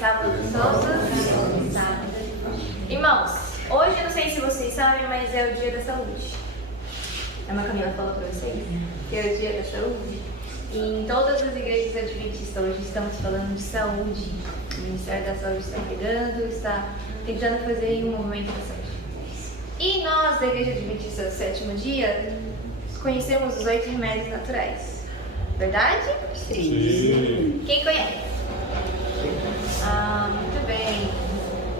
sábado todos os sábados. Irmãos, hoje eu não sei se vocês sabem, mas é o dia da saúde. A minha Camila falou para vocês que é o dia da saúde. E em todas as igrejas adventistas hoje estamos falando de saúde. O Ministério da Saúde está pegando, está tentando fazer um movimento da saúde. E nós, da Igreja Adventista do Sétimo Dia, conhecemos os 8 remédios naturais. Verdade? Sim. Quem conhece? Muito bem.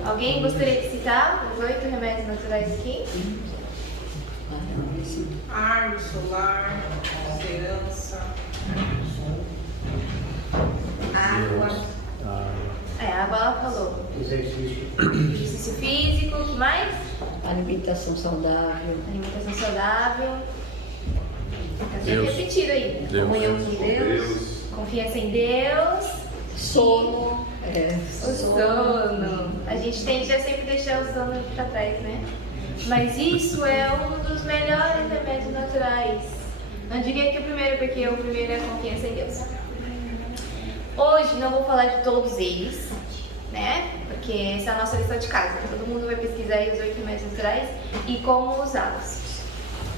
Alguém gostaria de citar os 8 remédios naturais aqui? Ar, solar, esperança, água. Água ela falou. Exercício. Exercício físico, o que mais? Alimentação saudável. Alimentação saudável. Tá Deus. repetido aí. Deus. Comunhão com Deus. Confiança em Deus. Sono. O sono. A gente tende a sempre deixar o sono pra trás, né? Mas isso é um dos melhores remédios naturais. Não diria que o primeiro, porque o primeiro é a confiança em Deus. Hoje não vou falar de todos eles, né? Porque essa é a nossa lição de casa. Todo mundo vai pesquisar aí os 8 remédios naturais e como usá-los.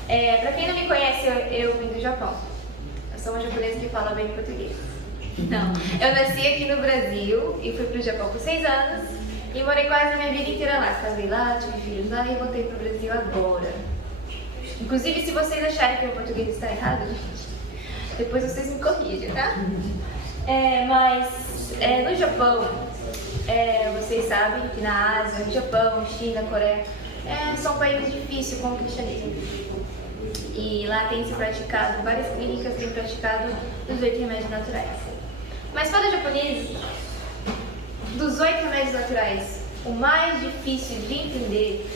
Pra quem não me conhece, eu vim do Japão. Eu sou uma japonesa que fala bem português. Não, eu nasci aqui no Brasil e fui pro Japão por 6 anos e morei quase a minha vida inteira lá. Casei lá, tive filhos lá e voltei pro Brasil agora. Inclusive, se vocês acharem que o português está errado, gente, depois vocês me corrigem, tá? Mas no Japão, vocês sabem que na Ásia, no Japão, China, Coreia, são países difíceis com o cristianismo. E lá tem se praticado, várias clínicas têm praticado os 8 remédios naturais. Mas para os japoneses, dos 8 remédios naturais, o mais difícil de entender,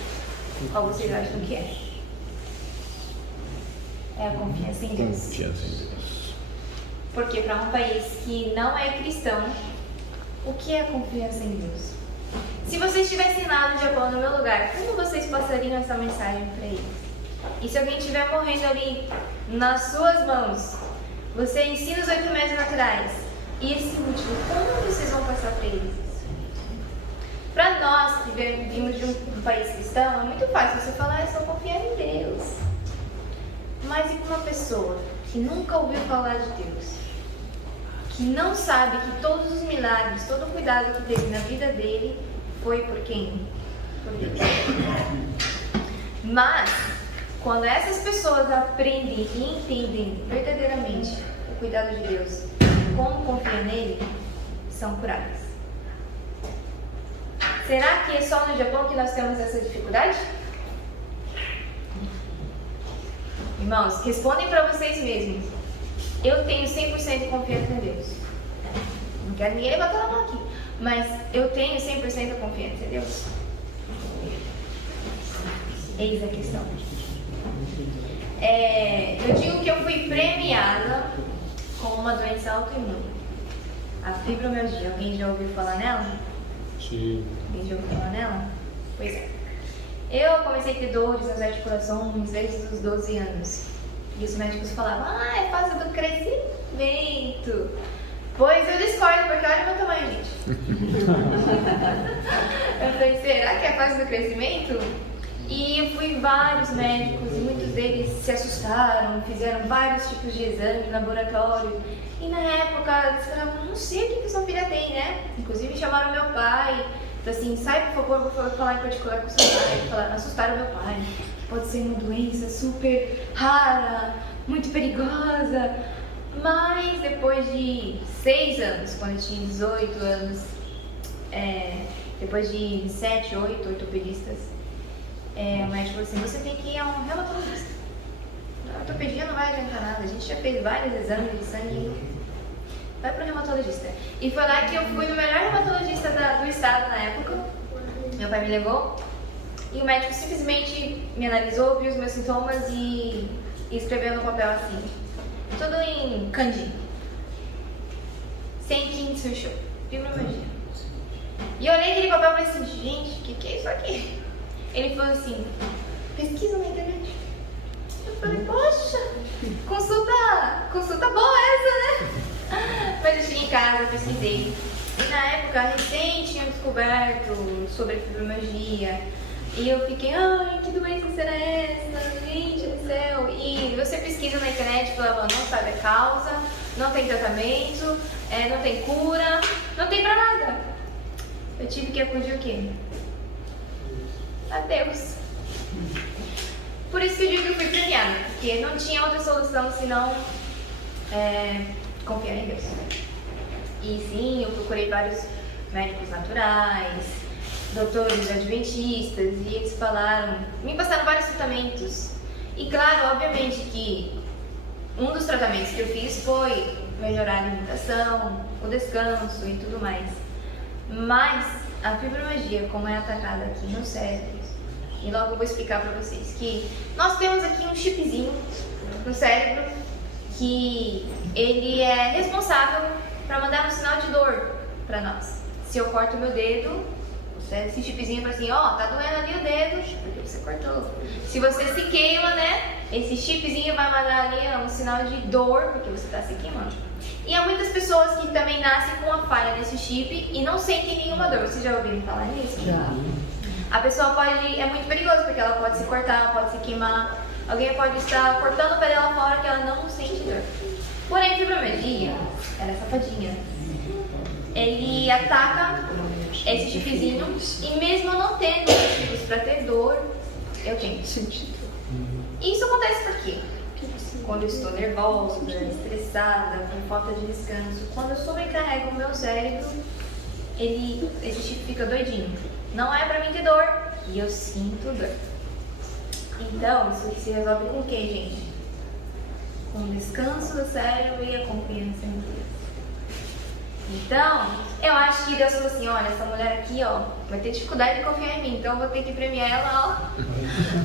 qual vocês acham que é? É a confiança em Deus. Confiança em Deus. Porque para um país que não é cristão, o que é a confiança em Deus? Se vocês estivessem lá no Japão, no meu lugar, como vocês passariam essa mensagem para eles? E se alguém estiver morrendo ali nas suas mãos, você ensina os 8 remédios naturais. E esse último, como vocês vão passar para eles? Para nós que vimos de um país cristão, é muito fácil você falar, é só confiar em Deus. Mas e para uma pessoa que nunca ouviu falar de Deus? Que não sabe que todos os milagres, todo o cuidado que teve na vida dele foi por quem? Por Deus. Mas, quando essas pessoas aprendem e entendem verdadeiramente o cuidado de Deus, como confiam nele, são curadas. Será que é só no Japão que nós temos essa dificuldade? Irmãos, respondem para vocês mesmos. Eu tenho 100% de confiança em Deus. Não quero ninguém levantar a mão aqui, mas eu tenho 100% de confiança em Deus. Eis a questão. Eu digo que eu fui premiada com uma doença autoimune, a fibromialgia. Alguém já ouviu falar nela? Sim. Alguém já ouviu falar nela? Pois é. Eu comecei a ter dores nas articulações desde os 12 anos. E os médicos falavam, é fase do crescimento. Pois eu discordo, porque olha o meu tamanho, gente. Eu falei, será que é fase do crescimento? E eu fui em vários médicos e muitos deles se assustaram, fizeram vários tipos de exame no laboratório. E na época eles falavam, não sei o que sua filha tem, né? Inclusive chamaram meu pai, falaram assim, sai por favor, vou falar em particular com o seu pai. Assustaram meu pai, pode ser uma doença super rara, muito perigosa. Mas depois de 6 anos, quando eu tinha 18 anos, depois de 7, 8 ortopedistas, o médico falou assim, você tem que ir a um reumatologista. A ortopedia não vai adiantar nada, a gente já fez vários exames de sangue, vai para o reumatologista. E foi lá que eu fui no melhor reumatologista do estado na época. Meu pai me levou e o médico simplesmente me analisou, viu os meus sintomas e escreveu no papel assim, tudo em kanji. Senkin Tsusho, fibromialgia. E eu olhei aquele papel e falei assim, gente, o que é isso aqui? Ele falou assim, pesquisa na internet. Eu falei, poxa, consulta boa essa, né? Mas eu cheguei em casa, pesquisei. E na época, recém tinham descoberto sobre a fibromialgia. E eu fiquei, ai, que doença será essa? Gente do céu. E você pesquisa na internet e fala, não sabe a causa, não tem tratamento, não tem cura, não tem pra nada. Eu tive que acudir o quê? A Deus. Por isso que eu digo que eu fui premiada, porque não tinha outra solução senão confiar em Deus. E sim, eu procurei vários médicos naturais, doutores adventistas, e eles me passaram vários tratamentos. E claro, obviamente que um dos tratamentos que eu fiz foi melhorar a alimentação, o descanso e tudo mais. Mas a fibromialgia, como é atacada aqui no cérebro, e logo eu vou explicar para vocês que nós temos aqui um chipzinho no cérebro que ele é responsável para mandar um sinal de dor para nós. Se eu corto meu dedo, esse chipzinho fala assim, tá doendo ali o dedo, porque você cortou. Se você se queima, né, esse chipzinho vai mandar ali um sinal de dor, porque você está se queimando. E há muitas pessoas que também nascem com uma falha nesse chip e não sentem nenhuma dor. Vocês já ouviram falar nisso? Já. A pessoa é muito perigoso, porque ela pode se cortar, pode se queimar. Alguém pode estar cortando o pé dela fora que ela não sente dor. Porém, a fibromialgia, ela é safadinha. Ele ataca esse chipzinho e mesmo eu não tendo motivos para ter dor, eu tenho sentido. E isso acontece por quê? Quando eu estou nervosa, estressada, com falta de descanso, quando eu sobrecarrego o meu cérebro, esse chip fica doidinho. Não é pra mim ter dor, e eu sinto dor. Então, isso aqui se resolve com o que, gente? Com o descanso do cérebro e a confiança em Deus. Então, eu acho que Deus falou assim, olha, essa mulher aqui, vai ter dificuldade de confiar em mim, então eu vou ter que premiar ela,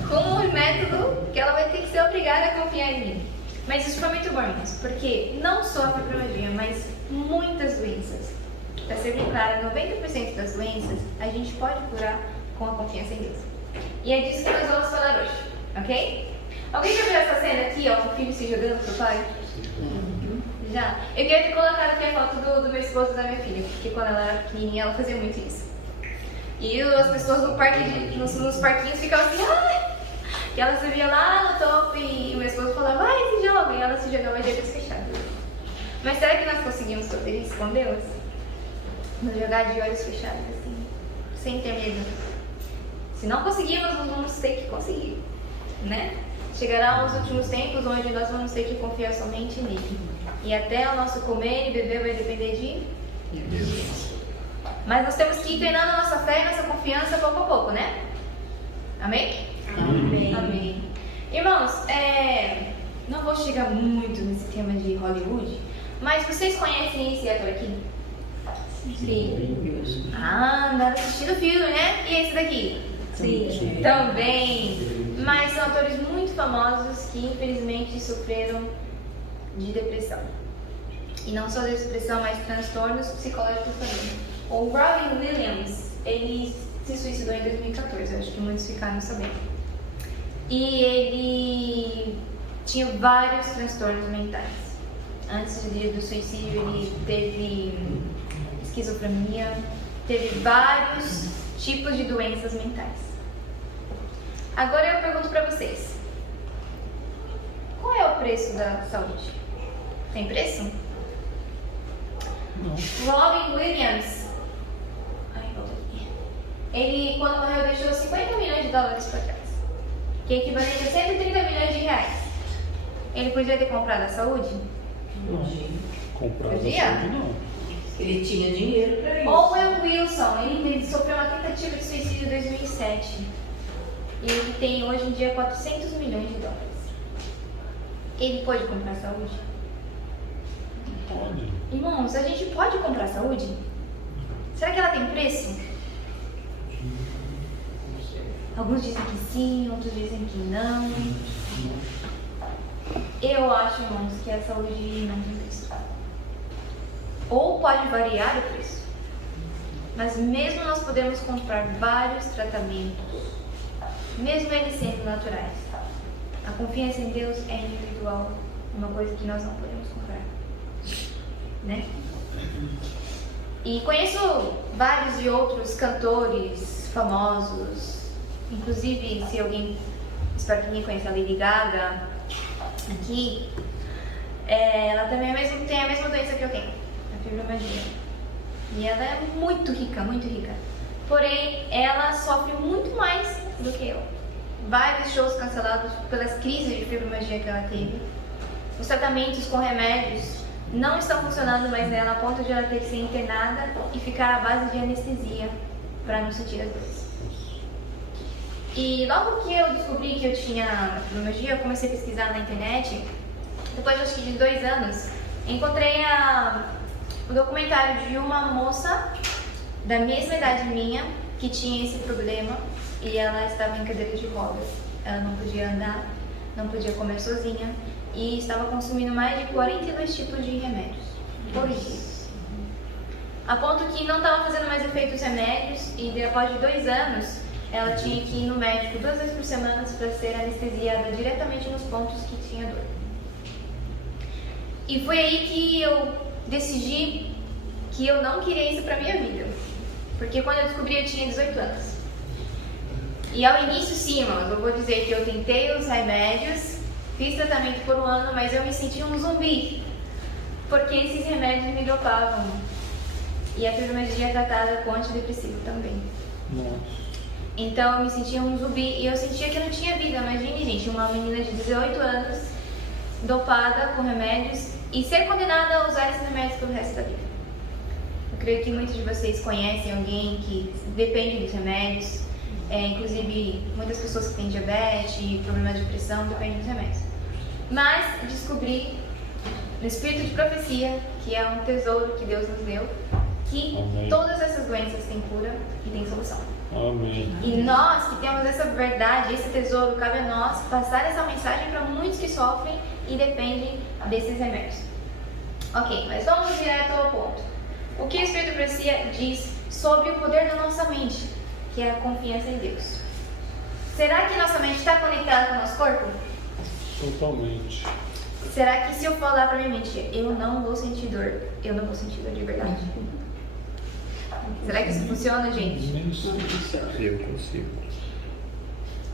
com um método que ela vai ter que ser obrigada a confiar em mim. Mas isso foi muito bom, irmãos, porque não só a fibromialgia, mas muitas doenças. Para ser bem claro, 90% das doenças a gente pode curar com a confiança em Deus. E é disso que nós vamos falar hoje, ok? Alguém já viu essa cena aqui, o filho se jogando pro pai? Já? Eu queria ter colocado aqui a foto do meu esposo e da minha filha, porque quando ela era pequenininha ela fazia muito isso. E as pessoas no parque, nos parquinhos ficavam assim, ai! E ela subia lá no topo e o meu esposo falava, vai, se joga! E ela se jogava de olhos fechados. Mas será que nós conseguimos fazer isso com Deus? Nos jogar de olhos fechados, assim, sem ter medo. Se não conseguimos, nós vamos ter que conseguir, né? Chegará os últimos tempos onde nós vamos ter que confiar somente nele. E até o nosso comer e beber vai depender de Deus. Mas nós temos que ir treinando a nossa fé e nossa confiança pouco a pouco, né? Amém? Amém. Amém. Irmãos, não vou chegar muito nesse tema de Hollywood, mas vocês conhecem esse ator aqui? Sim. Andaram assistindo o filme, né? E esse daqui? Sim. Também. Mas são atores muito famosos que infelizmente sofreram de depressão. E não só depressão, mas transtornos psicológicos também. O Robin Williams, ele se suicidou em 2014, acho que muitos ficaram sabendo. E ele tinha vários transtornos mentais. Antes do suicídio, ele teve esquizofrenia, teve vários tipos de doenças mentais. Agora eu pergunto pra vocês: qual é o preço da saúde? Tem preço? Não. Robin Williams, ele quando morreu deixou 50 milhões de dólares para trás, que é equivalente a 130 milhões de reais. Ele podia ter comprado a saúde? Não. Comprado Podia? saúde, não. Ele tinha dinheiro para isso. Owen Wilson, ele sofreu uma tentativa de suicídio em 2007. E ele tem hoje em dia 400 milhões de dólares. Ele pode comprar saúde? Pode. Irmãos, a gente pode comprar saúde? Será que ela tem preço? Alguns dizem que sim, outros dizem que não. Eu acho, irmãos, que a saúde não tem preço. Ou pode variar o preço. Mas mesmo nós podemos comprar vários tratamentos, mesmo eles sendo naturais. A confiança em Deus é individual, uma coisa que nós não podemos comprar, né? E conheço vários e outros cantores famosos, inclusive se alguém, espero que ninguém conheça a Lady Gaga aqui, ela também tem a mesma doença que eu tenho, a fibromialgia. E ela é muito rica, muito rica. Porém, ela sofre muito mais do que eu. Vários shows cancelados pelas crises de fibromialgia que ela teve. Os tratamentos com remédios não estão funcionando mais nela, a ponto de ela ter que ser internada e ficar à base de anestesia para não sentir as dores. E logo que eu descobri que eu tinha fibromialgia, eu comecei a pesquisar na internet. Depois acho que de 2 anos, encontrei o documentário de uma moça da mesma idade minha que tinha esse problema e ela estava em cadeira de rodas. Ela não podia andar, não podia comer sozinha e estava consumindo mais de 42 tipos de remédios por dia. A ponto que não estava fazendo mais efeito os remédios e depois de 2 anos ela tinha que ir no médico 2 vezes por semana para ser anestesiada diretamente nos pontos que tinha dor. E foi aí que eu decidi que eu não queria isso pra minha vida. Porque quando eu descobri eu tinha 18 anos. E ao início sim, irmãos, eu vou dizer que eu tentei os remédios, fiz tratamento por 1 ano, mas eu me sentia um zumbi. Porque esses remédios me dopavam. E a fibromialgia é tratada com antidepressivo também. Nossa. Então eu me sentia um zumbi e eu sentia que eu não tinha vida. Imagine, gente, uma menina de 18 anos, dopada com remédios e ser condenada a usar esses remédios pelo resto da vida. Eu creio que muitos de vocês conhecem alguém que depende dos remédios, inclusive muitas pessoas que têm diabetes e problemas de pressão dependem dos remédios. Mas descobri no espírito de profecia, que é um tesouro que Deus nos deu, que Amém. Todas essas doenças têm cura e têm solução. Amém. E nós que temos essa verdade, esse tesouro, cabe a nós passar essa mensagem para muitos que sofrem e dependem desses remédios. Ok, mas vamos direto ao ponto. O que o Espírito de Profecia diz sobre o poder da nossa mente, que é a confiança em Deus? Será que nossa mente está conectada com o nosso corpo? Totalmente. Será que se eu falar para minha mente, eu não vou sentir dor, eu não vou sentir dor de verdade? Será que isso funciona, gente? Eu consigo.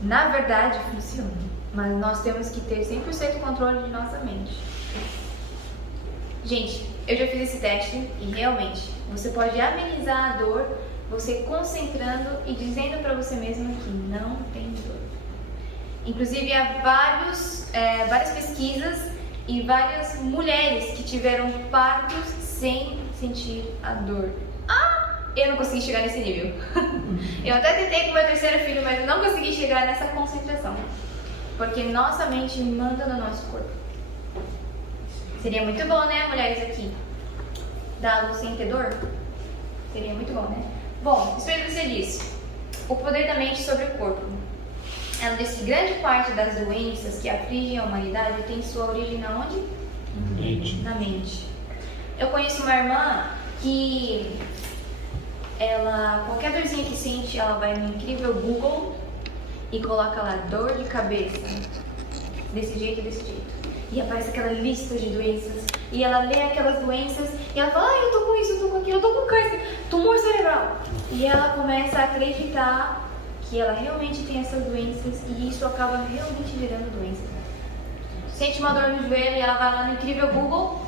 Na verdade, funciona. Mas nós temos que ter 100% controle de nossa mente. Gente, eu já fiz esse teste e realmente você pode amenizar a dor você concentrando e dizendo para você mesmo que não tem dor. Inclusive, há várias pesquisas e várias mulheres que tiveram partos sem sentir a dor. Eu não consegui chegar nesse nível. Eu até tentei com meu 3º filho, mas eu não consegui chegar nessa concentração. Porque nossa mente manda no nosso corpo. Seria muito bom, né, mulheres aqui? Dar a luz sem ter dor? Seria muito bom, né? Bom, o Espírito você diz o poder da mente sobre o corpo. Ela diz que grande parte das doenças que afligem a humanidade tem sua origem na onde? Na mente. Eu conheço uma irmã que qualquer dorzinha que sente, ela vai no incrível Google e coloca lá dor de cabeça, desse jeito e desse jeito. E aparece aquela lista de doenças, e ela lê aquelas doenças, e ela fala, eu tô com isso, eu tô com aquilo, eu tô com câncer, tumor cerebral. E ela começa a acreditar que ela realmente tem essas doenças, e isso acaba realmente gerando doenças. Sente uma dor no joelho, e ela vai lá no incrível Google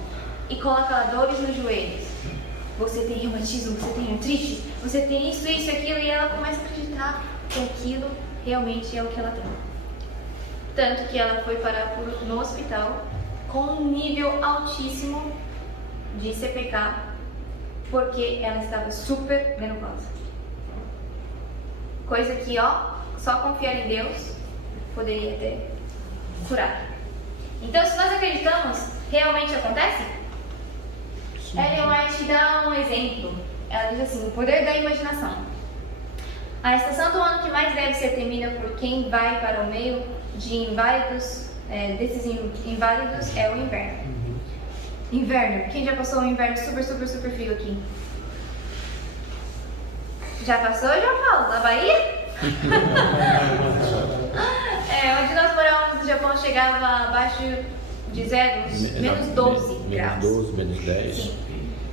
e coloca lá dores nos joelhos. Você tem reumatismo, você tem artrite, você tem isso, isso, aquilo, e ela começa a acreditar que aquilo realmente é o que ela tem. Tanto que ela foi parar no hospital com um nível altíssimo de CPK, porque ela estava super menopausa. Coisa que, só confiar em Deus poderia ter curado. Então, se nós acreditamos, realmente acontece? Ellen White dá um exemplo. Ela diz assim, o poder da imaginação. A estação do ano que mais deve ser temida por quem vai para o meio de inválidos, desses inválidos, é o inverno. Inverno. Quem já passou um inverno super, super, super frio aqui? Já passou? Eu já falo. Na Bahia? Onde nós morávamos no Japão chegava abaixo de zero, menos 12 graus. Menos 12, menos 10. Sim.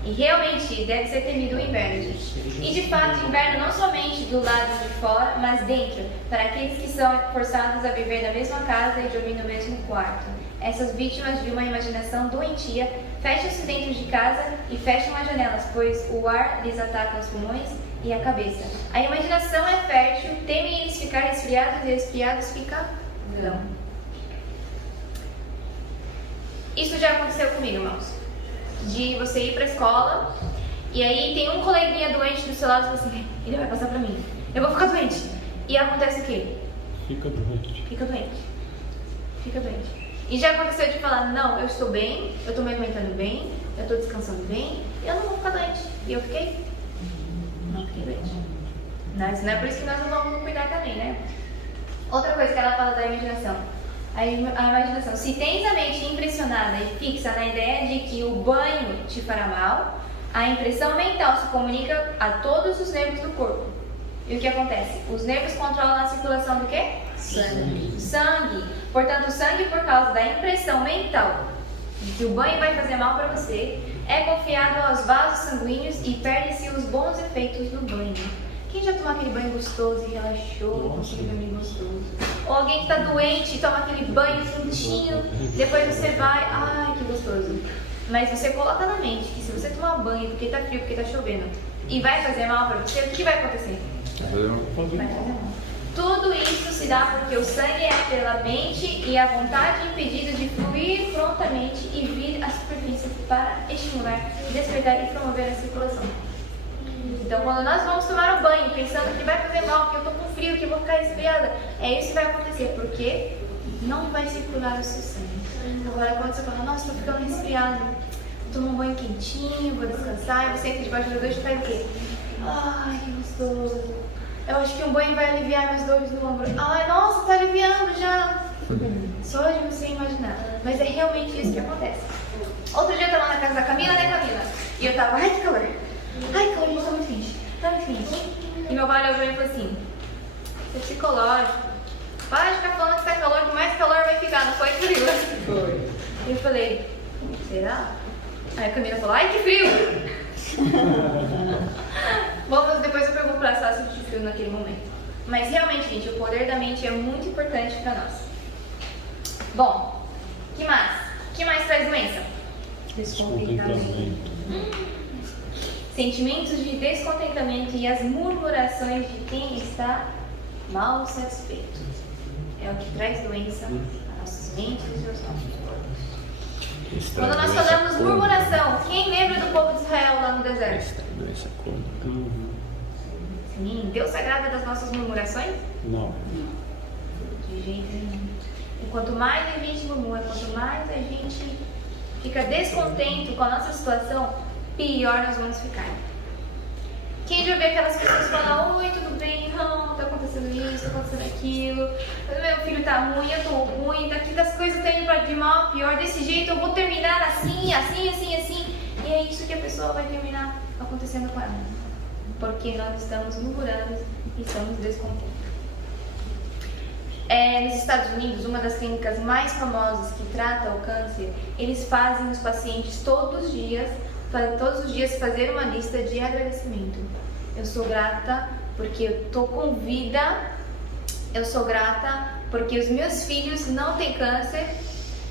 E realmente deve ser temido o inverno, gente. E de fato, inverno não somente do lado de fora, mas dentro, para aqueles que são forçados a viver na mesma casa e dormir no mesmo quarto. Essas vítimas de uma imaginação doentia fecham-se dentro de casa e fecham as janelas, pois o ar lhes ataca os pulmões e a cabeça. A imaginação é fértil, temem eles ficar resfriados e resfriados ficam vão. Isso já aconteceu comigo, irmãos. De você ir pra escola e aí tem um coleguinha doente do seu lado e você fala assim, ele vai passar pra mim, eu vou ficar doente. E acontece o quê? Fica doente. Fica doente. Fica doente. E já aconteceu de falar, não, eu estou bem, eu estou me alimentando bem, eu estou descansando bem, e eu não vou ficar doente. E eu fiquei? Não fiquei doente. Não é por isso que nós não vamos cuidar também, né? Outra coisa que ela fala da imaginação. A imaginação. Se tens a mente impressionada e fixa na ideia de que o banho te fará mal, a impressão mental se comunica a todos os nervos do corpo. E o que acontece? Os nervos controlam a circulação do quê? Sangue. Portanto, o sangue, por causa da impressão mental de que o banho vai fazer mal para você, é confiado aos vasos sanguíneos e perde-se os bons efeitos do banho. Quem já tomou aquele banho gostoso e relaxou com aquele banho gostoso? Ou alguém que está doente e toma aquele banho quentinho, depois você vai, ai que gostoso. Mas você coloca na mente que se você tomar banho porque está frio, porque está chovendo, e vai fazer mal para você, o que vai acontecer? Vai fazer mal. Tudo isso se dá porque o sangue é pela mente e a vontade impedida de fluir prontamente e vir à superfície para estimular, despertar e promover a circulação. Então, quando nós vamos tomar um banho pensando que vai fazer mal, que eu estou com frio, que eu vou ficar resfriada, é isso que vai acontecer, porque não vai circular o seu sangue. Agora, quando você fala, nossa, estou ficando resfriado, toma um banho quentinho, vou descansar, e você entra debaixo da ducha e faz o quê? Ai, que gostoso. Eu acho que um banho vai aliviar minhas dores no ombro. Ai, nossa, tá aliviando já. Só de você imaginar. Mas é realmente isso que acontece. Outro dia eu tava na casa da Camila, né, Camila? E eu tava, ai, que calor. Ai, calor, gente, tá muito quente. Tá muito quente. E meu pai olhou pra mim e falou assim, isso é psicológico. Para de ficar falando que tá calor, que mais calor vai ficar, não foi frio. Foi. E eu falei, será? Aí a Camila falou, ai, que frio. Bom, mas depois eu pergunto pra ela se ela sentiu frio naquele momento. Mas realmente, gente, o poder da mente é muito importante pra nós. Bom, que mais? Que mais traz doença? Descontentamento. Sentimentos de descontentamento e as murmurações de quem está mal satisfeito. É o que traz doença às nossas mentes e aos nossos corpos. Quando nós falamos murmuração, quem lembra do povo de Israel lá no deserto? Sim, Deus se agrada das nossas murmurações? Não. De jeito nenhum. E quanto mais a gente murmura, quanto mais a gente fica descontente com a nossa situação, pior nós vamos ficar. Quem já vê aquelas pessoas falam, oi, tudo bem? Não, tá acontecendo isso, tá acontecendo aquilo, meu filho tá ruim, eu tô ruim, daqui das coisas estão indo de mal a pior, desse jeito eu vou terminar assim, assim, assim, assim. E é isso que a pessoa vai terminar acontecendo com ela. Porque nós estamos murmurando e estamos descontentes. Nos Estados Unidos, uma das clínicas mais famosas que trata o câncer, eles fazem os pacientes todos os dias fazer uma lista de agradecimento. Eu sou grata porque eu tô com vida, eu sou grata porque os meus filhos não têm câncer,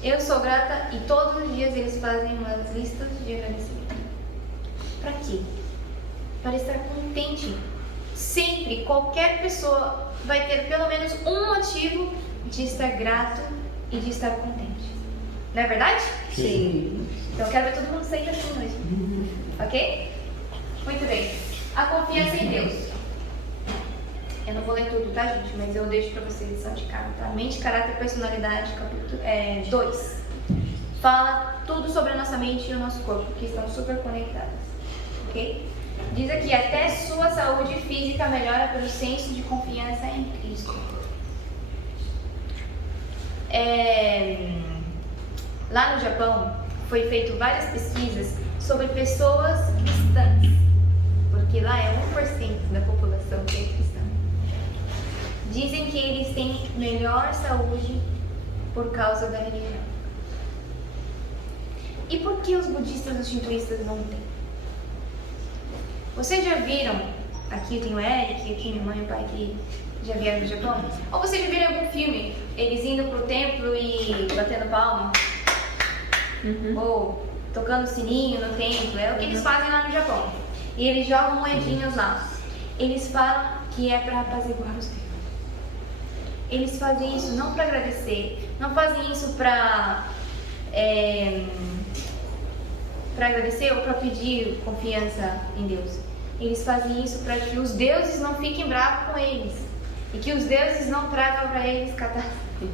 eu sou grata, e todos os dias eles fazem umas listas de agradecimento. Para quê? Para estar contente. Sempre, qualquer pessoa vai ter pelo menos um motivo de estar grato e de estar contente. Não é verdade? Sim. Então eu quero ver todo mundo sair assim hoje. Ok? Muito bem. A confiança em Deus. Eu não vou ler tudo, tá, gente? Mas eu deixo pra vocês lição de casa, tá? Mente, caráter e personalidade, capítulo 2. Fala tudo sobre a nossa mente e o nosso corpo, que estão super conectadas. Ok? Diz aqui, até sua saúde física melhora pelo senso de confiança em Cristo. Lá no Japão, foi feito várias pesquisas sobre pessoas cristãs, porque lá é 1% da população que é cristã. Dizem que eles têm melhor saúde por causa da religião. E por que os budistas e os shintoístas não têm? Vocês já viram, aqui eu tenho o Eric, aqui minha mãe e o pai que já vieram do Japão, ou vocês já viram algum filme, eles indo pro templo e batendo palma? Ou tocando sininho no templo, é o que eles fazem lá no Japão. E eles jogam moedinhas lá. Eles falam que é para apaziguar os tempos. Eles fazem isso não para agradecer, não fazem isso para agradecer ou para pedir confiança em Deus. Eles fazem isso para que os deuses não fiquem bravos com eles e que os deuses não tragam para eles catástrofe.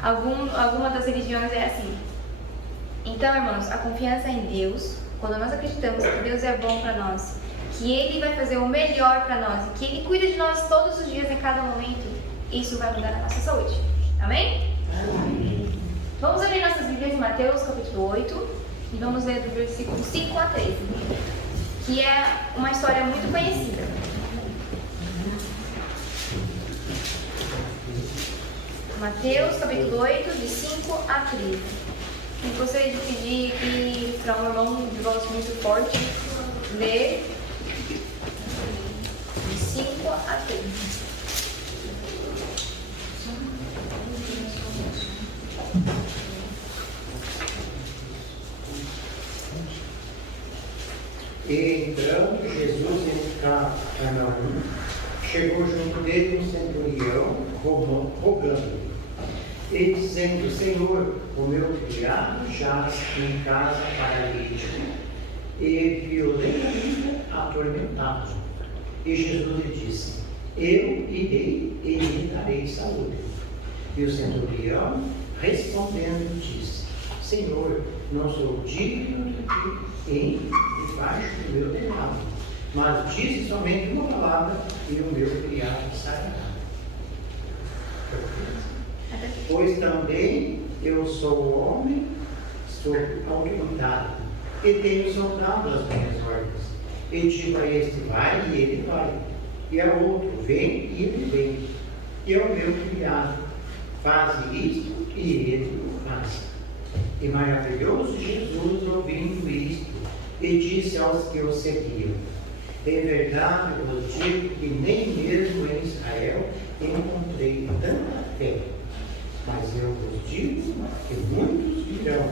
Alguma das religiões é assim. Então, irmãos, a confiança em Deus, quando nós acreditamos que Deus é bom para nós, que Ele vai fazer o melhor para nós e que Ele cuida de nós todos os dias, em cada momento, isso vai mudar a nossa saúde. Amém? Vamos abrir nossas Bíblias em Mateus capítulo 8 e vamos ler do versículo 5 a 13, que é uma história muito conhecida. Mateus capítulo 8, de 5 a 13. Eu gostaria de pedir que para um irmão de voz muito forte ler de 5 a 13. E entrando Jesus em Cafarnaum, chegou junto dele um centurião, rogando-lhe, e dizendo: Senhor, o meu criado jaz em casa paralítico e violentamente atormentado. E Jesus lhe disse: Eu irei e lhe darei saúde. E o centurião, respondendo, disse: Senhor, não sou digno de que debaixo do meu telhado, mas disse somente uma palavra e o meu criado sarará. Pois também eu sou homem, sob autoridade, e tenho soldado as minhas ordens. E digo a este: vai, e ele vai. E a outro: vem, e ele vem. E ao meu criado: faz isto, e ele o faz. E maravilhoso Jesus, ouvindo isto, e disse aos que o seguiam: em verdade vos digo que nem mesmo em Israel encontrei tanta fé. Mas eu vos digo que muitos virão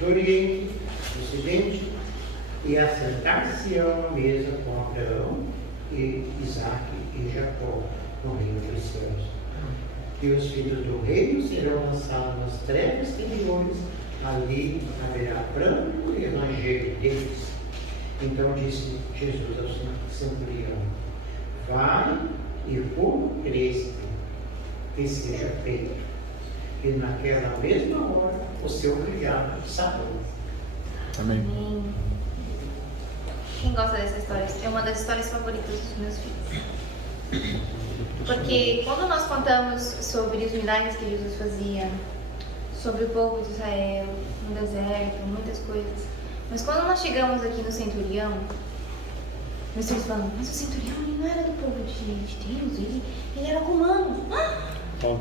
do Oriente, do Ocidente, e assentar-se-ão à mesa com Abraão, e Isaque e Jacó no reino dos céus. E os filhos do reino serão lançados nas trevas exteriores, ali haverá pranto e ranger de dentes. Então disse Jesus ao centurião: vai e como creste, que seja feito. E naquela mesma hora o seu criado sarou. Amém. Quem gosta dessa história? É uma das histórias favoritas dos meus filhos. Porque quando nós contamos sobre os milagres que Jesus fazia, sobre o povo de Israel, no deserto, muitas coisas. Mas quando nós chegamos aqui no centurião, nós estamos falando: mas o centurião ele não era do povo de Deus, ele era romano.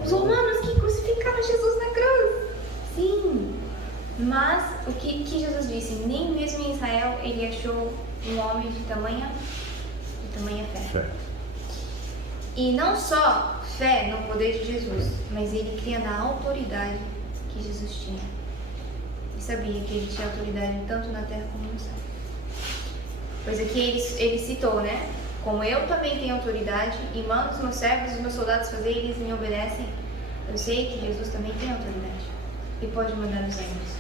Os romanos que crucificaram Jesus na cruz. Sim. Mas o que Jesus disse? Nem mesmo em Israel ele achou um homem de tamanha fé. E não só fé no poder de Jesus, mas ele cria na autoridade que Jesus tinha. E sabia que ele tinha autoridade tanto na terra como no céu. Pois aqui ele citou, né? Como eu também tenho autoridade e mando os meus servos e os meus soldados fazer, eles me obedecem. Eu sei que Jesus também tem autoridade e pode mandar os anjos.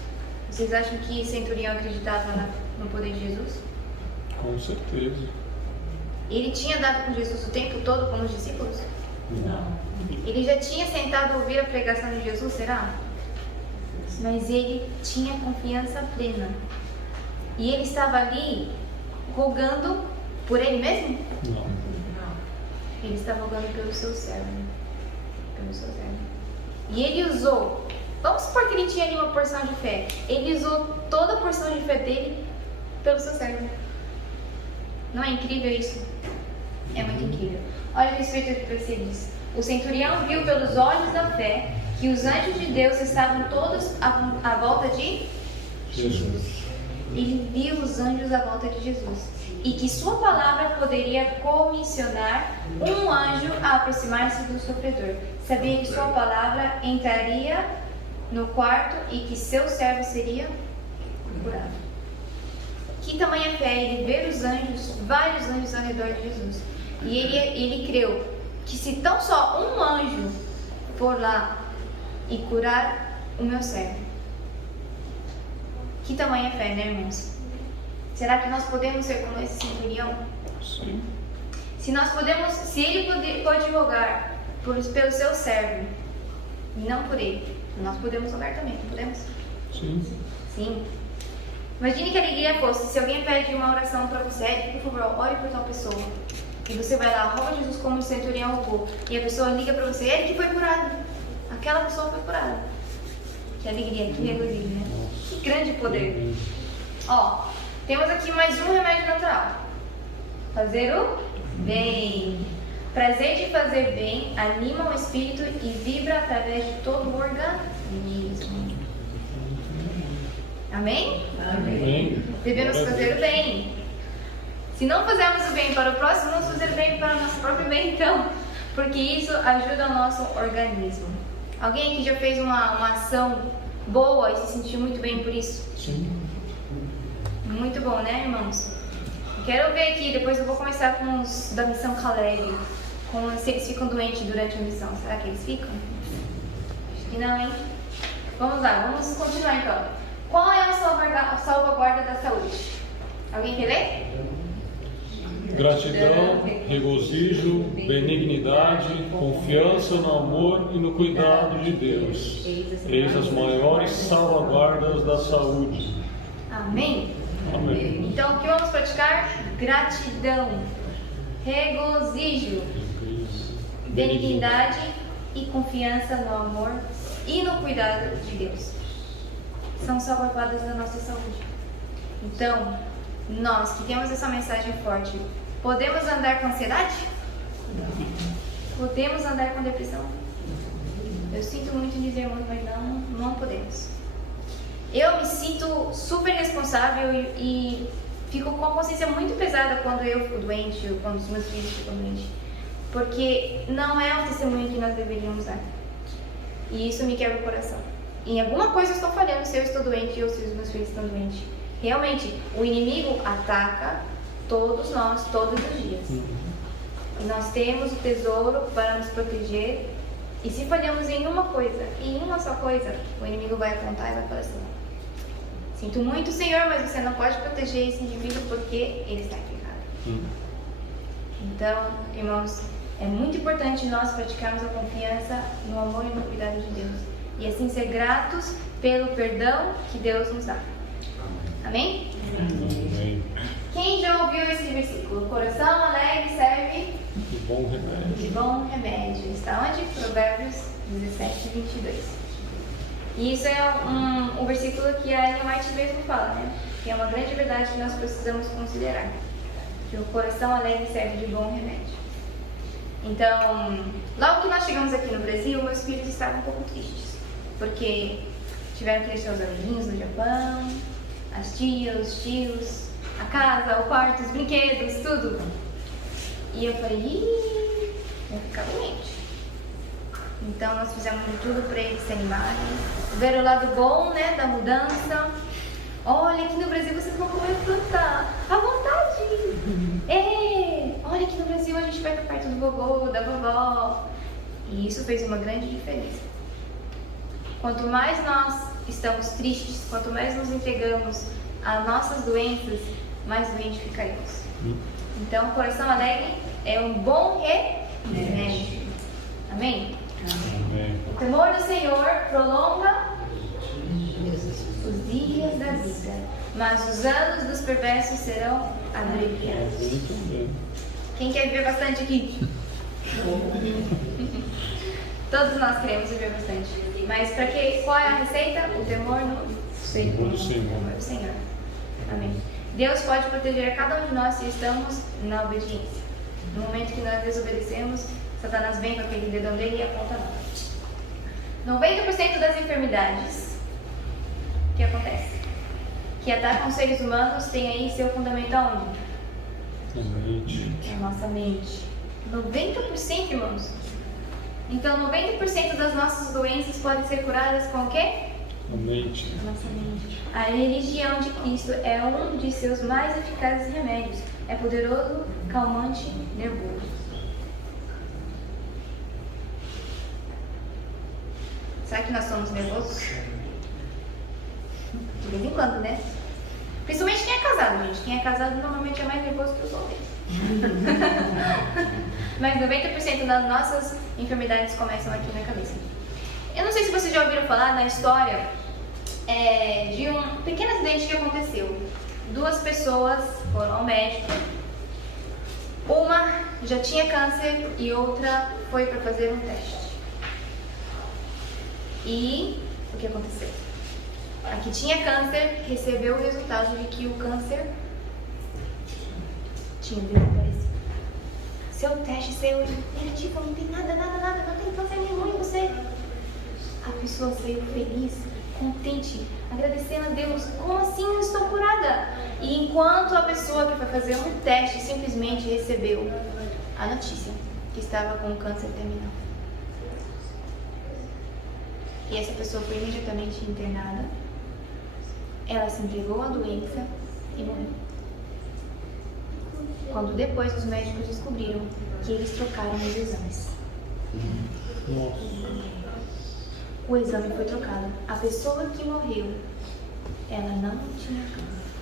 Vocês acham que centurião acreditava no poder de Jesus? Com certeza. Ele tinha dado com Jesus o tempo todo como os discípulos? Não. Ele já tinha sentado a ouvir a pregação de Jesus, será? Mas ele tinha confiança plena. E ele estava ali rogando por ele mesmo? Não. Ele estava rogando pelo seu servo. Pelo seu servo. E ele usou, vamos supor que ele tinha ali uma porção de fé. Ele usou toda a porção de fé dele pelo seu servo. Não é incrível isso? É muito incrível. Olha o que o Espírito de Deus diz. O centurião viu pelos olhos da fé que os anjos de Deus estavam todos à volta de Jesus. Ele viu os anjos à volta de Jesus. e que sua palavra poderia comissionar um anjo a aproximar-se do sofredor. Sabia que sua palavra entraria no quarto e que seu servo seria curado. Que tamanha fé ele ver os anjos, vários anjos ao redor de Jesus. E ele creu que se tão só um anjo for lá e curar o meu servo. Que tamanha fé, né, irmãos? Será que nós podemos ser como esse centurião? Sim. Se ele pode rogar pelo seu servo, e não por ele, nós podemos rogar também, não podemos? Sim. Sim. Imagine que a alegria fosse, se alguém pede uma oração para você, por favor, ore por tal pessoa. E você vai lá, roga Jesus como o centurião rogou. E a pessoa liga para você, ele que foi curado. Aquela pessoa foi curada. Que alegria, que regozijo, né? Que grande poder. Ó, temos aqui mais um remédio natural. Fazer o bem. Prazer de fazer bem anima o espírito e vibra através de todo o organismo. Amém? Amém. Devemos fazer o bem. Se não fizermos o bem para o próximo, vamos fazer o bem para o nosso próprio bem, então. Porque isso ajuda o nosso organismo. Alguém aqui já fez uma ação boa e se sentiu muito bem por isso? Sim. Muito bom, né, irmãos? Quero ver aqui, depois eu vou começar com os da missão Caleb. Se eles ficam doentes durante a missão. Será que eles ficam? Acho que não, hein? Vamos lá, vamos continuar então. Qual é a salvaguarda da saúde? Alguém quer ler? Gratidão, regozijo, benignidade, confiança no amor e no cuidado de Deus. Eis as maiores salvaguardas da saúde. Amém? Amém. Então, o que vamos praticar? Gratidão, regozijo, benignidade e confiança no amor e no cuidado de Deus. São salvaguardas da nossa saúde. Então, nós que temos essa mensagem forte, podemos andar com ansiedade? Podemos andar com depressão? Eu sinto muito em dizer, irmãos, mas não podemos. Eu me sinto super responsável e fico com a consciência muito pesada quando eu fico doente ou quando os meus filhos ficam doentes. Porque não é o testemunho que nós deveríamos dar. E isso me quebra o coração. Em alguma coisa eu estou falhando se eu estou doente ou se os meus filhos estão doentes. Realmente, o inimigo ataca todos nós, todos os dias. E nós temos o tesouro para nos proteger. E se falhamos em uma coisa, em uma só coisa, o inimigo vai apontar e vai falar assim: sinto muito, Senhor, mas você não pode proteger esse indivíduo porque ele está equivocado. Então, irmãos, é muito importante nós praticarmos a confiança no amor e no cuidado de Deus. E assim ser gratos pelo perdão que Deus nos dá. Amém? Amém. Quem já ouviu esse versículo? Coração alegre serve Que bom remédio. de bom remédio. Está onde? Provérbios 17, 22. E isso é um versículo que a Ellen White mesmo fala, né? Que é uma grande verdade que nós precisamos considerar. Que o coração alegre serve de bom remédio. Então, logo que nós chegamos aqui no Brasil, meus filhos estavam um pouco tristes. Porque tiveram que deixar os amiguinhos no Japão, as tias, os tios, a casa, o quarto, os brinquedos, tudo. E eu falei, vou ficar doente. Então nós fizemos de tudo para eles se animarem. Ver o lado bom, né, da mudança. Olha, aqui no Brasil vocês vão comer fruta à vontade. Olha, aqui no Brasil a gente vai estar perto do vovô, da vovó. E isso fez uma grande diferença. Quanto mais nós estamos tristes, quanto mais nos entregamos às nossas doenças, mais doentes ficaremos. Então, o coração alegre é um bom remédio. Amém? Amém. O temor do Senhor prolonga os dias da vida, mas os anos dos perversos serão abreviados. Muito bem. Quem quer viver bastante aqui? Todos nós queremos viver bastante. Mas para que? Qual é a receita? O temor no Senhor. Temor do Senhor. O temor do Senhor. Amém. Deus pode proteger cada um de nós se estamos na obediência. No momento que nós desobedecemos, Satanás vem com aquele dedão dele e aponta nós. 90% das enfermidades que acontecem, que atacam os seres humanos, tem aí seu fundamento aonde? É a nossa mente. 90%, irmãos. Então, 90% das nossas doenças podem ser curadas com o quê? A mente. Nossa mente. A religião de Cristo é um de seus mais eficazes remédios. É poderoso, calmante, nervoso. Será que nós somos nervosos? De vez em quando, né? Principalmente quem é casado, gente. Quem é casado normalmente é mais nervoso que os homens. Mas 90% das nossas enfermidades começam aqui na cabeça. Eu não sei se vocês já ouviram falar na história de um pequeno acidente que aconteceu. 2 pessoas foram ao médico. Uma já tinha câncer e outra foi para fazer um teste. E o que aconteceu? A que tinha câncer recebeu o resultado de que o câncer tinha desaparecido. Seu teste saiu negativo, não tem nada, não tem câncer nenhum em você. A pessoa saiu feliz, contente, agradecendo a Deus. Como assim eu estou curada? E enquanto a pessoa que foi fazer um teste simplesmente recebeu a notícia que estava com câncer terminal. E essa pessoa foi imediatamente internada. Ela se entregou à doença e morreu. Quando depois os médicos descobriram que eles trocaram os exames. Nossa. O exame foi trocado. A pessoa que morreu, ela não tinha câncer.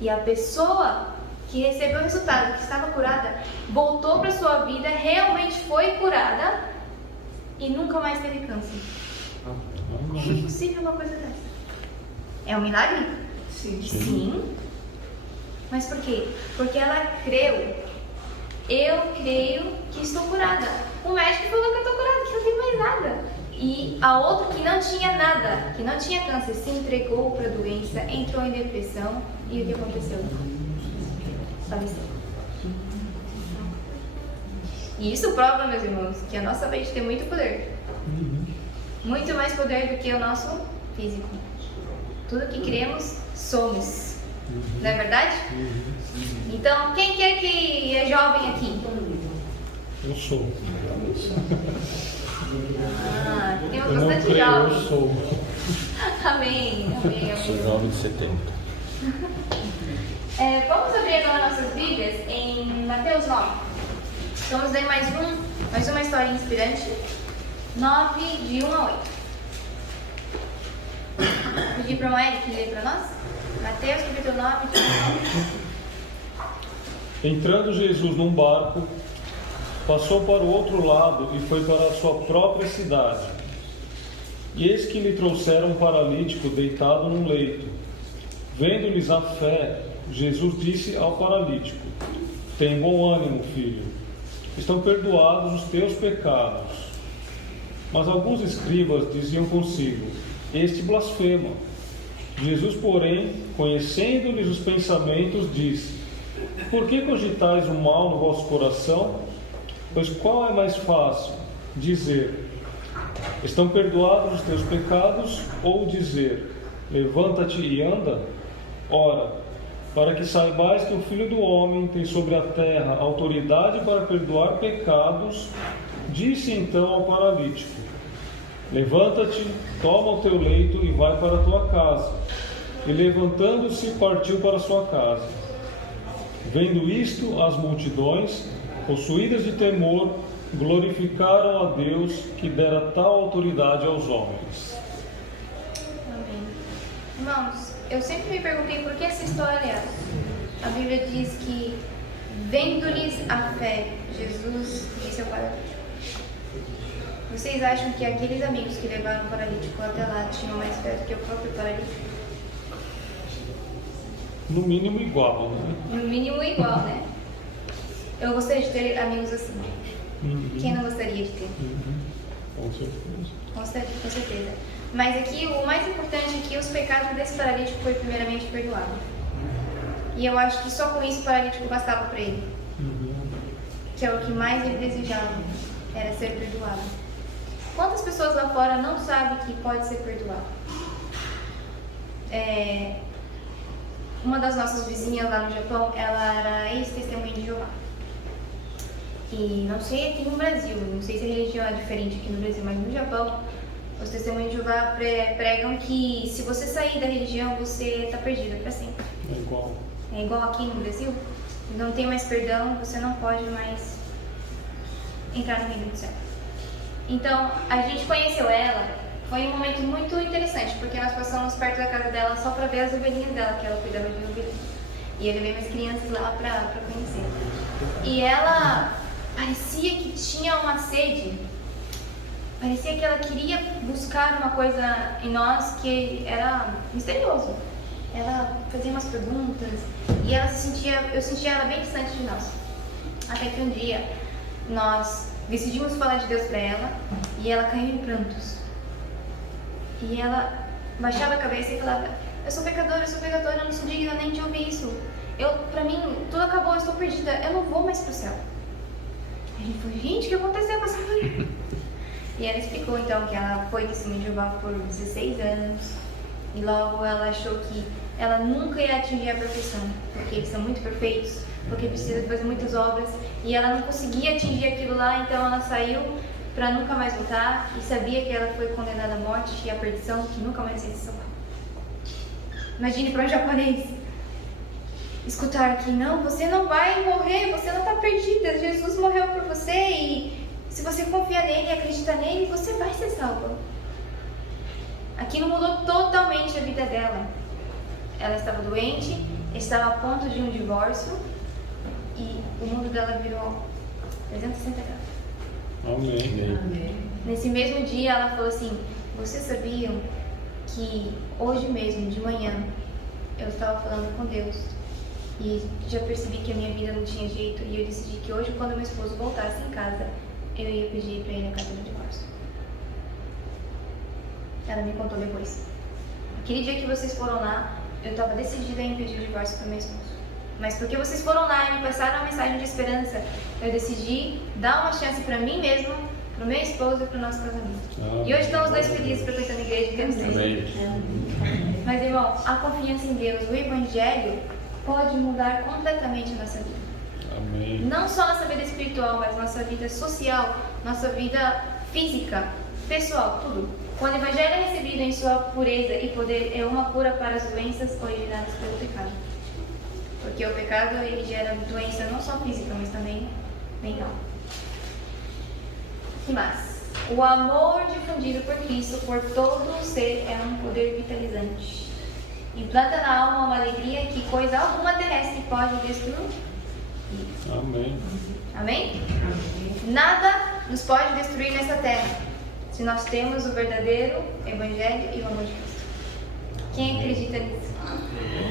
E a pessoa que recebeu o resultado, que estava curada, voltou para sua vida, realmente foi curada e nunca mais teve câncer. É impossível uma coisa dessa. É um milagre? Sim. Sim. Mas por quê? Porque ela creu. Eu creio que estou curada. O médico falou que eu estou curada, que não tem mais nada. E a outra que não tinha nada, que não tinha câncer, se entregou para a doença, entrou em depressão. E o que aconteceu? Faleceu. E isso prova, meus irmãos, que a nossa mente tem muito poder. Muito mais poder do que o nosso físico. Tudo que cremos, somos. Não é verdade? Então, quem que é que é jovem aqui? Eu sou. Temos Eu não bastante creio, eu jovens. sou. Amém. Sou jovem de 70. Vamos abrir agora nossas Bíblias em Mateus 9. Vamos ler mais uma história inspirante. 9, de 1 a 8. Vou pedir para o Eric ler para nós. Mateus capítulo 9, de 1 a 8. Entrando Jesus num barco, passou para o outro lado e foi para a sua própria cidade. E eis que lhe trouxeram um paralítico deitado num leito. Vendo-lhes a fé, Jesus disse ao paralítico: tem bom ânimo, filho, estão perdoados os teus pecados. Mas alguns escribas diziam consigo: este blasfema. Jesus, porém, conhecendo-lhes os pensamentos, disse: por que cogitais o mal no vosso coração? Pois qual é mais fácil, dizer: estão perdoados os teus pecados, ou dizer: levanta-te e anda? Ora, para que saibais que o Filho do Homem tem sobre a terra autoridade para perdoar pecados, disse então ao paralítico: levanta-te, toma o teu leito e vai para a tua casa. E levantando-se, partiu para a sua casa. Vendo isto, as multidões, possuídas de temor, glorificaram a Deus que dera tal autoridade aos homens. Amém. Irmãos, eu sempre me perguntei por que essa história. A Bíblia diz que, vendo-lhes a fé, Jesus disse ao paralítico. Vocês acham que aqueles amigos que levaram o paralítico até lá tinham mais fé do que o próprio paralítico? No mínimo igual, né? No mínimo igual, né? Eu gostaria de ter amigos assim. Quem não gostaria de ter? Com certeza. Gostaria, com certeza. Mas aqui, o mais importante é que os pecados desse paralítico foi primeiramente perdoado. E eu acho que só com isso o paralítico bastava para ele. Que é o que mais ele desejava, era ser perdoado. Quantas pessoas lá fora não sabem que pode ser perdoado? uma das nossas vizinhas lá no Japão, ela era ex-testemunha de Jeová. E não sei aqui no Brasil, não sei se a religião é diferente aqui no Brasil, mas no Japão, os testemunhos de Jeová pregam que se você sair da religião, você está perdida para sempre. É igual. É igual aqui no Brasil, não tem mais perdão, você não pode mais entrar no reino do céu. Então, a gente conheceu ela, foi um momento muito interessante, porque nós passamos perto da casa dela só para ver as ovelhinhas dela, que ela cuidava de ovelhinhas. E eu levei minhas crianças lá para conhecer. E ela parecia que tinha uma sede, parecia que ela queria buscar uma coisa em nós que era misterioso. Ela fazia umas perguntas e eu sentia ela bem distante de nós. Até que um dia nós decidimos falar de Deus para ela e ela caiu em prantos. E ela baixava a cabeça e falava: eu sou pecadora, eu não sou digna nem de ouvir isso. Pra mim, tudo acabou, eu estou perdida, eu não vou mais pro céu. A gente falou: gente, o que aconteceu com essa mulher? E ela explicou então que ela foi testemunha de Jeová por 16 anos e logo ela achou que ela nunca ia atingir a perfeição, porque eles são muito perfeitos, porque precisa fazer muitas obras e ela não conseguia atingir aquilo lá, então ela saiu para nunca mais voltar e sabia que ela foi condenada à morte e à perdição, que nunca mais ia se salvar. Imagine para um japonês escutar que não, você não vai morrer, você não está perdida, Jesus morreu por você e se você confiar nele e acreditar nele, você vai ser salva. Aquilo mudou totalmente a vida dela. Ela estava doente, estava a ponto de um divórcio e o mundo dela virou 360 graus. Amém. Nesse mesmo dia ela falou assim: vocês sabiam que hoje mesmo, de manhã, eu estava falando com Deus e já percebi que a minha vida não tinha jeito e eu decidi que hoje, quando meu esposo voltasse em casa, eu ia pedir para ele a carta de divórcio. Ela me contou depois. Aquele dia que vocês foram lá, eu estava decidida em pedir o divórcio para meu esposo. Mas porque vocês foram lá e me passaram uma mensagem de esperança, eu decidi dar uma chance para mim mesma, para o meu esposo e para o nosso casamento. E hoje estão os dois felizes frequentando a igreja, temos três. Mas, irmão, a confiança em Deus, o Evangelho, pode mudar completamente a nossa vida. Amém. Não só nossa vida espiritual, mas nossa vida social, nossa vida física, pessoal, tudo. Quando o Evangelho é recebido em sua pureza e poder, é uma cura para as doenças originadas pelo pecado. Porque o pecado, ele gera doença não só física, mas também mental. E mais, o amor difundido por Cristo por todo o ser é um poder vitalizante. Implanta na alma uma alegria que coisa alguma terrestre pode destruir. Amém. Amém? Nada nos pode destruir nessa terra, se nós temos o verdadeiro Evangelho e o amor de Cristo. Quem acredita nisso?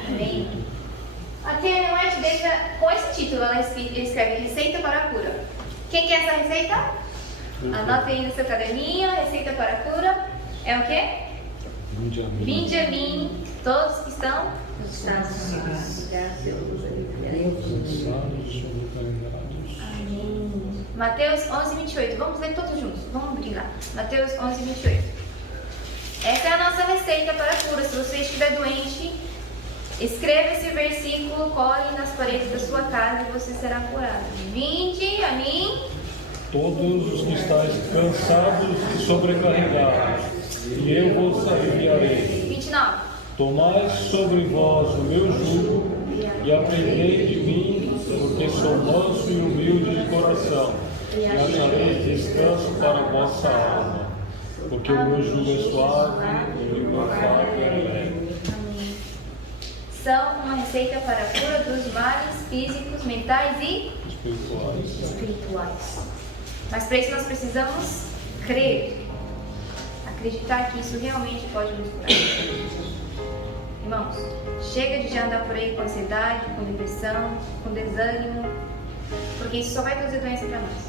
Amém? A Tia White deixa com esse título, ela escreve Receita para a Cura. Quem quer essa receita? Anote aí no seu caderninho, Receita para a Cura. É o quê? Vinde a mim, todos que estão Amém. Mateus 11:28. Vamos ler todos juntos. Vamos abrir lá. Mateus 11:28. Essa é a nossa receita para a cura. Se você estiver doente, escreva esse versículo, cole nas paredes da sua casa e você será curado. Vinde a mim, todos os que estáis cansados e sobrecarregados, e eu vos aliviarei. 29. Tomai sobre vós o meu jugo e aprendei de mim, porque sou manso e humilde de coração, e achareis descanso para a vossa alma, porque o meu jugo é suave e o meu fardo é leve. Amém. São uma receita para a cura dos males físicos, mentais e espirituais. Mas para isso nós precisamos crer, acreditar que isso realmente pode nos curar. Irmãos, chega de já andar por aí com ansiedade, com depressão, com desânimo, porque isso só vai trazer doença para nós.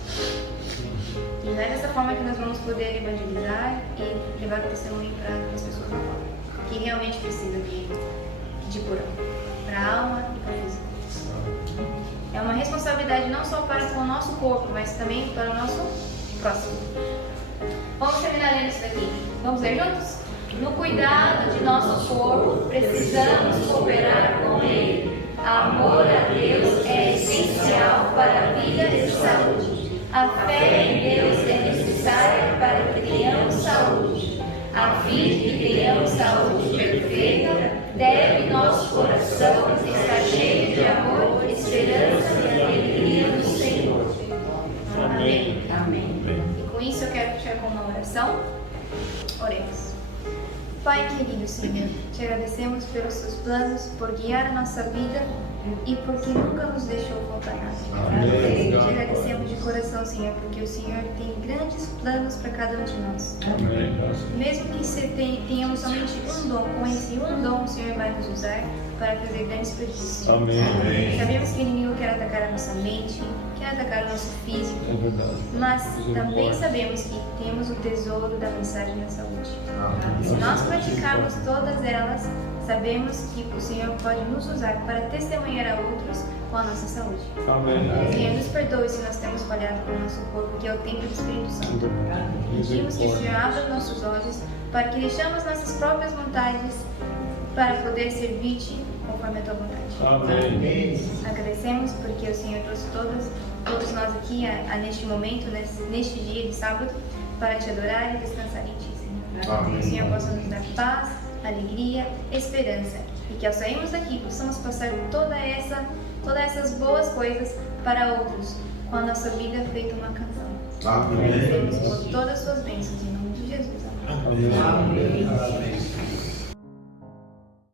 E não é dessa forma que nós vamos poder evangelizar e levar o testemunho para as pessoas lá fora, que realmente precisam de cura, para a alma e para o físico. É uma responsabilidade não só para com o nosso corpo, mas também para o nosso próximo. Vamos terminar lendo isso daqui. Vamos ler juntos? No cuidado de nosso corpo, precisamos cooperar com ele. Amor a Deus é essencial para a vida e saúde. A fé em Deus é necessária para que tenhamos saúde. A fim de que tenhamos saúde perfeita, deve nosso coração estar cheio de amor, esperança e alegria no Senhor. Amém. Amém. E com isso eu quero fechar com uma oração. Oremos. Pai querido Senhor, te agradecemos pelos seus planos, por guiar a nossa vida e porque nunca nos deixou faltar nada. Amém. Te agradecemos de coração, Senhor, porque o Senhor tem grandes planos para cada um de nós. Amém. Mesmo que tenhamos somente um dom, com esse um dom o Senhor vai nos usar para fazer grandes prodígios. Amém. Sabemos que o inimigo quer atacar a nossa mente, quer atacar o nosso físico, É verdade. mas também sabemos que temos o tesouro da mensagem da saúde. E se nós praticarmos todas elas, sabemos que o Senhor pode nos usar para testemunhar a outros com a nossa saúde. Amém. Senhor, nos perdoe se nós temos falhado com o nosso corpo, que é o templo do Espírito Santo. Pedimos que o Senhor abra os nossos olhos para que deixemos nossas próprias vontades para poder servir-te conforme a tua vontade. Amém. Agradecemos porque o Senhor trouxe todos nós aqui neste momento, neste dia de sábado, para te adorar e descansar em ti, Senhor. Que o Senhor possa nos dar paz, alegria, esperança. E que ao sairmos daqui possamos passar todas essas boas coisas para outros, com a nossa vida feita uma canção. Agradecemos por todas as suas bênçãos, em nome de Jesus. Amém. Amém. Amém.